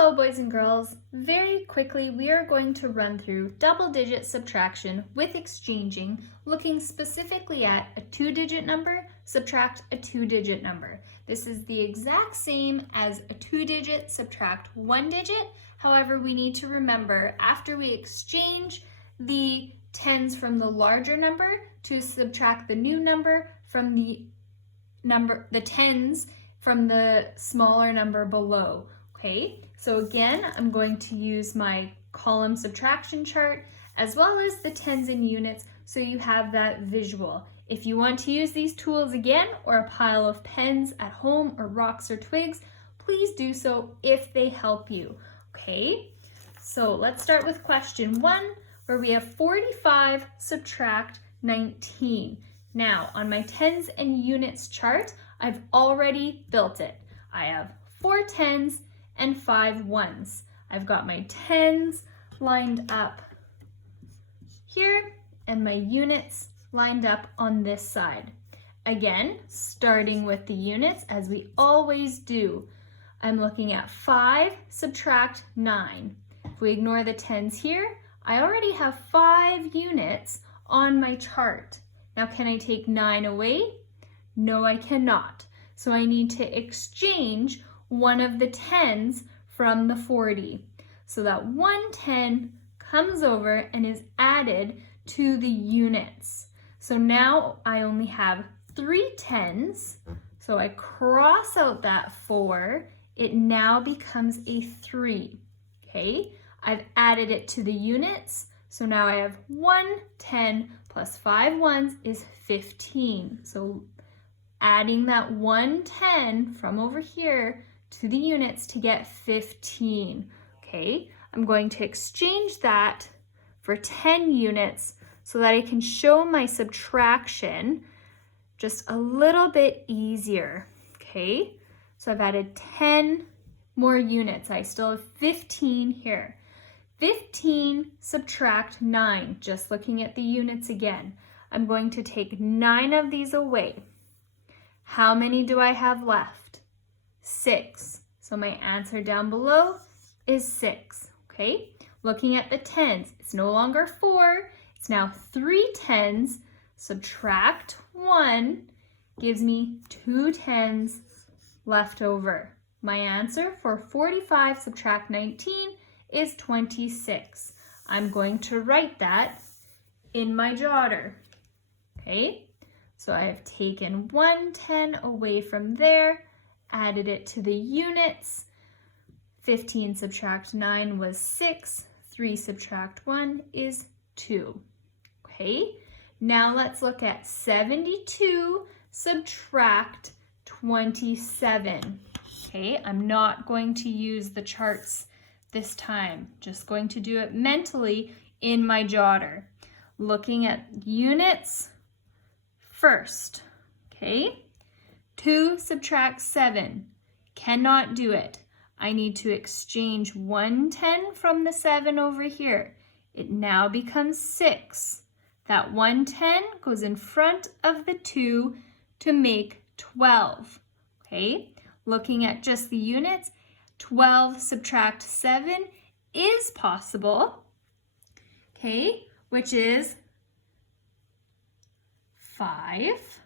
Hello boys and girls. Very quickly we are going to run through double-digit subtraction with exchanging, looking specifically at a 2-digit number, subtract a 2-digit number. This is the exact same as a 2-digit, subtract 1 digit. However, we need to remember after we exchange the tens from the larger number to subtract the new number from the tens from the smaller number below. Okay, so again, I'm going to use my column subtraction chart as well as the tens and units so you have that visual. If you want to use these tools again or a pile of pens at home or rocks or twigs, please do so if they help you. Okay, so let's start with question 1 where we have 45 subtract 19. Now on my tens and units chart, I've already built it. I have 4 tens and 5 ones. I've got my tens lined up here and my units lined up on this side. Again, starting with the units as we always do, I'm looking at 5 subtract 9. If we ignore the tens here, I already have 5 units on my chart. Now can I take 9 away? No, I cannot. So I need to exchange one of the tens from the 40. So that 110 comes over and is added to the units. So now I only have 3 tens. So I cross out that 4. It now becomes a 3. Okay, I've added it to the units. So now I have 110 plus 5 ones is 15. So adding that 110 from over here to the units to get 15. Okay, I'm going to exchange that for 10 units so that I can show my subtraction just a little bit easier. Okay, so I've added 10 more units. I still have 15 here. 15 subtract 9, just looking at the units again. I'm going to take 9 of these away. How many do I have left? 6. So my answer down below is 6. Okay, looking at the tens, it's no longer 4, it's now 3 tens. Subtract 1 gives me 2 tens left over. My answer for 45 subtract 19 is 26. I'm going to write that in my jotter. Okay, so I have taken 110 away from there, added it to the units. 15 subtract 9 was 6. 3 subtract 1 is 2. Okay, now let's look at 72 subtract 27. Okay, I'm not going to use the charts this time, just going to do it mentally in my jotter. Looking at units first, okay? 2 subtract 7, cannot do it. I need to exchange 110 from the 7 over here. It now becomes 6. That 110 goes in front of the 2 to make 12, okay? Looking at just the units, 12 subtract 7 is possible, okay, which is 5.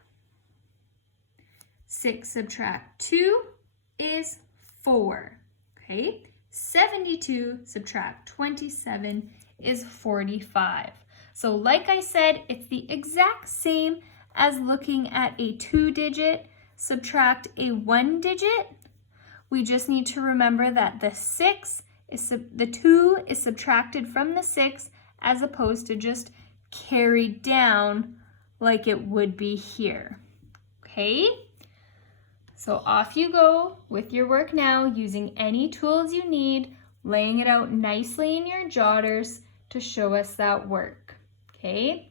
6 subtract 2 is 4, okay? 72 subtract 27 is 45. So like I said, it's the exact same as looking at a 2-digit subtract a 1-digit. We just need to remember that the 2 is subtracted from the 6 as opposed to just carried down like it would be here. Okay? So off you go with your work now, using any tools you need, laying it out nicely in your jotters to show us that work. Okay?